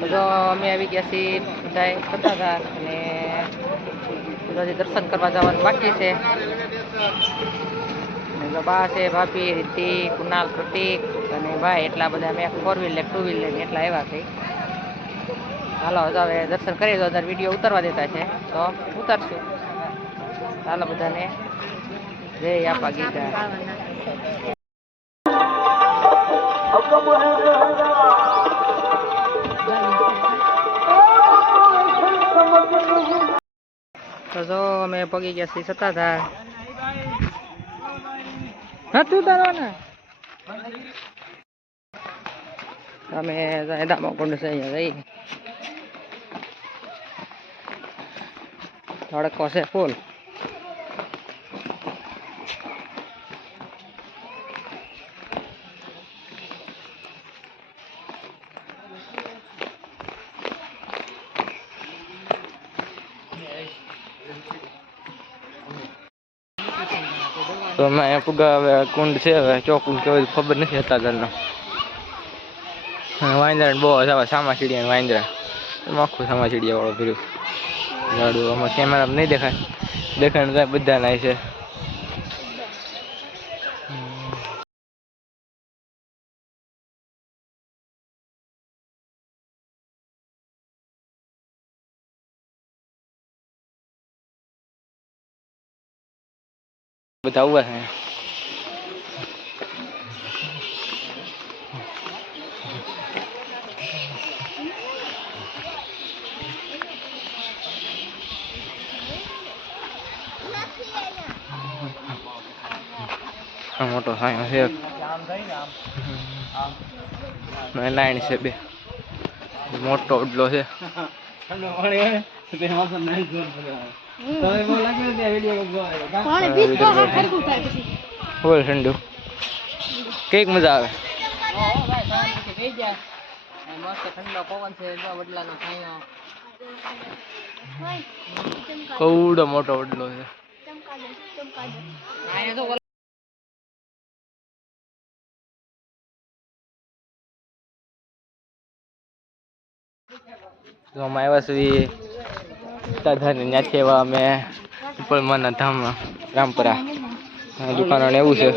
તો જો અમે આવી ગયા છીએ બધાય સત્તાધાર અને હજી દર્શન કરવા જવાનું બાકી છે. બા છે, ભાભી, રીતિ, કુનાલ, પ્રતિક અને ભાઈ એટલા બધા અમે 4 વ્હીલર 2 વ્હીલર એટલા આવ્યા છે. હાલો હવે દર્શન કરી દો, વિડીયો ઉતારવા દેતા છે તો ઉતારશું. ચાલો બધાને જય આપા ગીતા. તો જો અમે પગી ગયા છીએ સત્તાધાર. નથી ઉતારવાના. અમે દામોકુંડ છે અહીંયા જઈ. તડકો છે ફૂલ. તો અહીંયા પુગા હવે કુંડ છે, હવે ચોકુંડ કેવું ખબર નથી સત્તાધારનો. વાંદરા બહુ આવે સામા સીડિયા વાંદરા આખું સામા સીડિયા વાળો ફર્યું ઝાડું. આમાં કેમેરા નહીં દેખાય બધા નાય છે. બધા ઉભા છે. મોટો સાયો છે, લાઈન છે બે મોટો ઉડલો છે. બોલ ઠંડુ કઈક મજા આવે. મસ્ત ઠંડો પવન છે, વડલાનો છાંયો. કવડો મોટો વડલો છે. તો અમે આવ્યા છીએ સત્તાધારની. ત્યાંથી આવ્યા અમે ઉપરમાના ધામમાં રામપરા. દુકાનો ને એવું છે.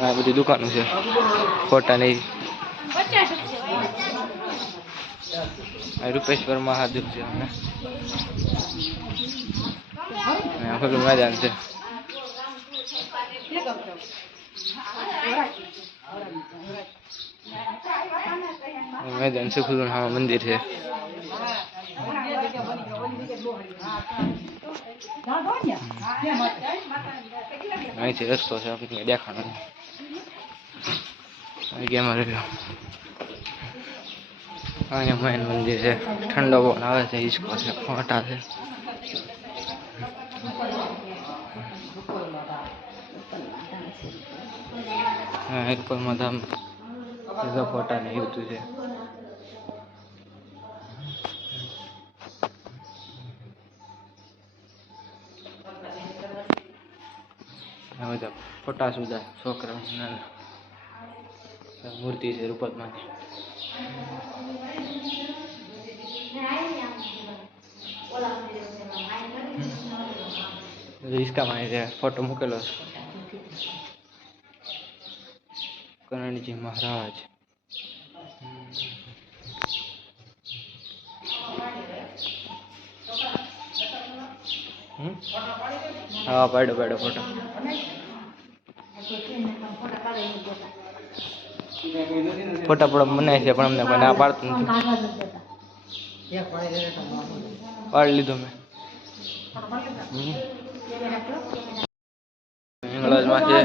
હા બધી દુકાનો છે ફોટા ની. રૂપેશ્વર મહાદેવ છે. ખુલ્લું મેદાન છે. મેદાન છે ખુલ્લું. હા મંદિર છે. અહીંથી રસ્તો છે આપણે દેખાડો. અહીંયા મેન મંદિર છે. ઠંડો પવન આવે છે. હિસકો છે, ફોટા છે. હા ઉપરમાં ધામ ફોટા ને એવું છે. બધા ફોટા સુધા છોકરા મૂર્તિ છે રૂપતમાં. રિસ્કામાં છે ફોટો મૂકેલો છે. કરણજી મહારાજ. હા પાડો ફોટો. ફોટા પણ બનાવે છે પણ અમને કોઈ ના પાડતું નથી. પાડી લીધો મેં. ઇંગ્લિશમાં છે.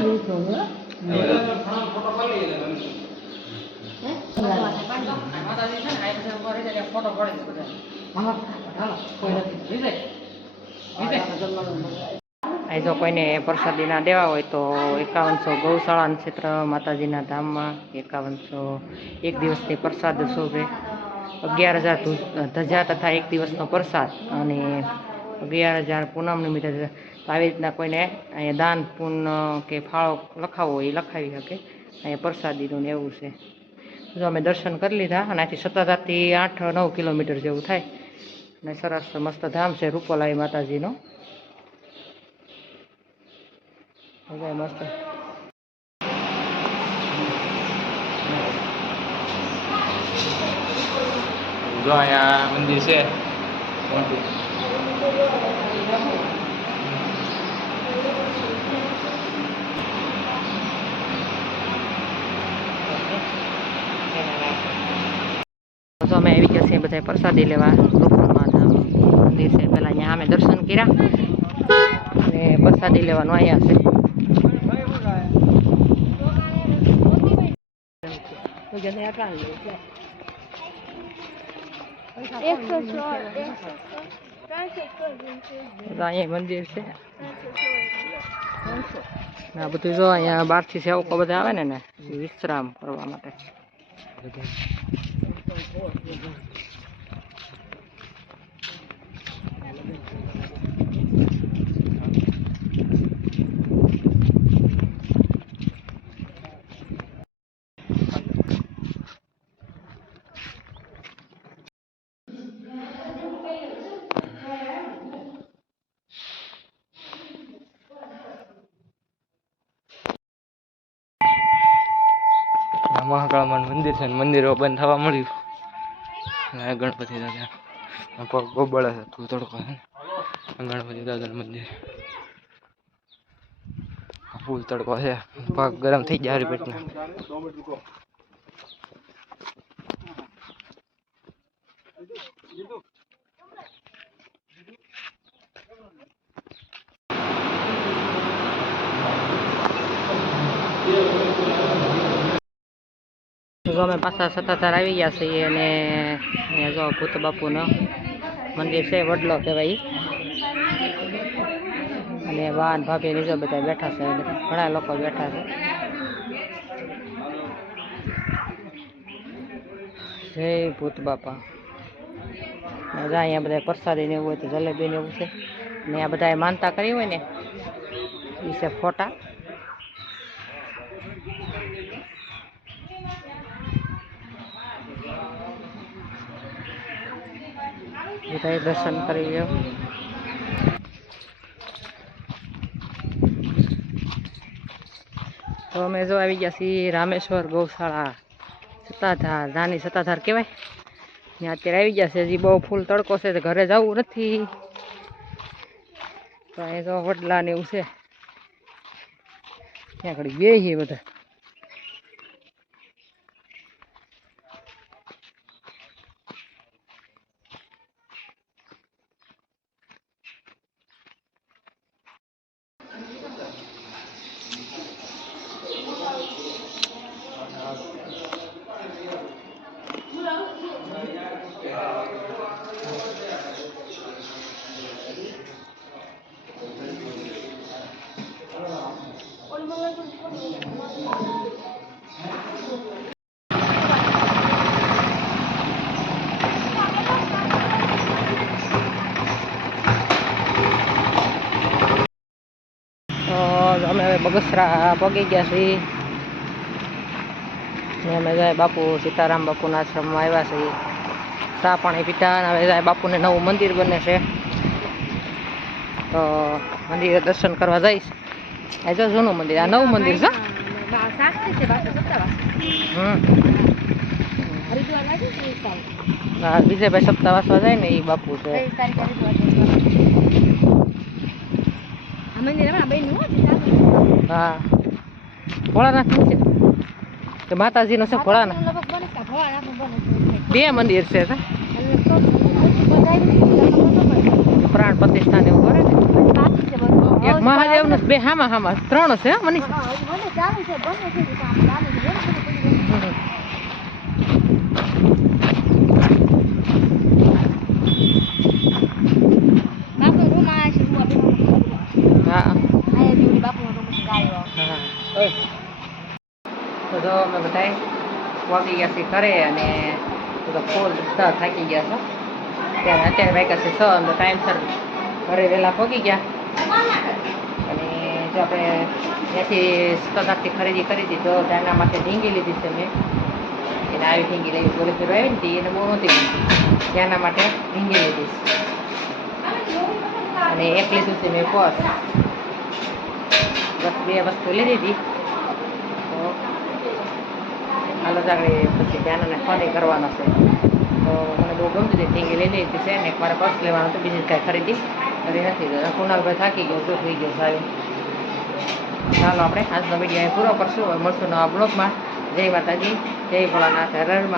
અહીં જો કોઈને પ્રસાદી ના દેવા હોય તો 5100 ગૌશાળા ક્ષેત્ર માતાજીના ધામમાં 5100 એક દિવસની પ્રસાદ શોભે. 11,000 ધજા તથા એક દિવસનો પ્રસાદ અને 11,000 પૂનમ નિમિત્તે આવી રીતના કોઈને અહીંયા દાન પુણ્ય કે ફાળો લખાવવો હોય એ લખાવી શકે. અહીંયા પ્રસાદીનું ને એવું છે. જો અમે દર્શન કરી લીધા અને આથી સત્તાધારથી 8-9 કિલોમીટર જેવું થાય અને સરસ મસ્ત ધામ છે રૂપલાઈ માતાજીનો. મસ્ત જો અહીંયા મંદિર છે મોટું. તો અમે આવી ગયા છીએ બધા પ્રસાદી લેવા. રૂપલમાં ધામ મંદિર છે. પહેલાં અહીંયા અમે દર્શન કર્યા અને પ્રસાદી લેવાનું અહીંયા છે. અહીંયા મંદિર છે. આ બધું જો અહીંયા બહારથી સેવકો બધા આવે ને વિશ્રામ કરવા માટે. મહાકાળમાં મંદિર છે ને મંદિરો બંધ થવા મળ્યું. ગણપતિ દાદા પગ ગોબળે છે તું તડકો છે ને ગણપતિ દાદાનું મંદિર ફૂલ તડકો છે. પગ ગરમ થઈ જાય પેટના. જો અમે પાછા સત્તાધાર આવી ગયા છીએ અને અહીંયા જો ભૂત બાપુનું મંદિર છે. વડલો કહેવાય. અને વાન ભાભી નીચે બધા બેઠા છે. ઘણા લોકો બેઠા છે. જય ભૂત બાપા. અહીંયા બધા પ્રસાદી ને એવું હોય તો જલેબી ને એવું છે. ને આ બધા માનતા કરી હોય ને એ છે ફોટા. બધા દર્શન કરી લો. તો અમે જો આવી ગયા છીએ રામેશ્વર ગૌશાળા સત્તાધાર. નાની સત્તાધાર કહેવાય. ત્યાં અત્યારે આવી ગયા છે. હજી બહુ ફૂલ તડકો છે તો ઘરે જવું નથી. તો અહીં જો વડલા ને એવું છે. ત્યાં ઘડી બેસીએ બધા. અમે હવે બગસરા પગી ગયા છીએ. અમે જાય બાપુ સીતારામ બાપુના આશ્રમમાં આવ્યા છીએ. ચા પાણી પીતા હવે જાય બાપુને નવું મંદિર બને છે તો મંદિરે દર્શન કરવા જઈશ. આ જો જૂનું મંદિર, આ નવું મંદિર છે. હા, વિજયભાઈ સપ્તાહ વાસવા જાય ને એ બાપુ છે. હા, ભોળાનાથ છે કે માતાજીનો છે? ભોળાનાથ બે મંદિર છે. પ્રાણ પ્રતિષ્ઠાન એવું કરે ને. એક મહાદેવ ને બે હામા હામા ત્રણ છે. મને હા તો જો અમે બધા વાગી ગયા છીએ ઘરે અને બધા ફૂલ થાકી ગયા છે. અત્યારે વાગ્યા છે 6 ટાઈમસર ઘરે વહેલા પહોંચી ગયા. અને જો આપણે ત્યાંથી સ્તરનાથથી ખરીદી કરી હતી તો ત્યાંના માટે ઢીંગી લીધી છે મેં. એને આવી ઢીંગી લઈ ગોલી ફેર આવી ને એને બહુ નહોતી ગમતી, ત્યાંના માટે ઢીંગી લીધી છે. અને એક લીધું છે મેં પર્સ. બસ 2 વસ્તુ લીધી હતી. તો હાલો જાગડી પછી ત્યાંના ફોન કરવાનો છે. તો મને બહુ ગમતી હતી ઢીંગી લઈ લીધી છે ને મારે પર્સ લેવાનું હતું, બીજી કાંઈ ખરીદી કરી નથી. કુનાલભાઈ થાકી ગયો, શું થઈ ગયો સારું. ચાલો આપણે આજનો વિડીયો અહીં પૂરો કરશું. હવે મળશું નવા બ્લોગમાં. જય માતાજી, જય ભોળાનાથ, હર હર મહાદેવ.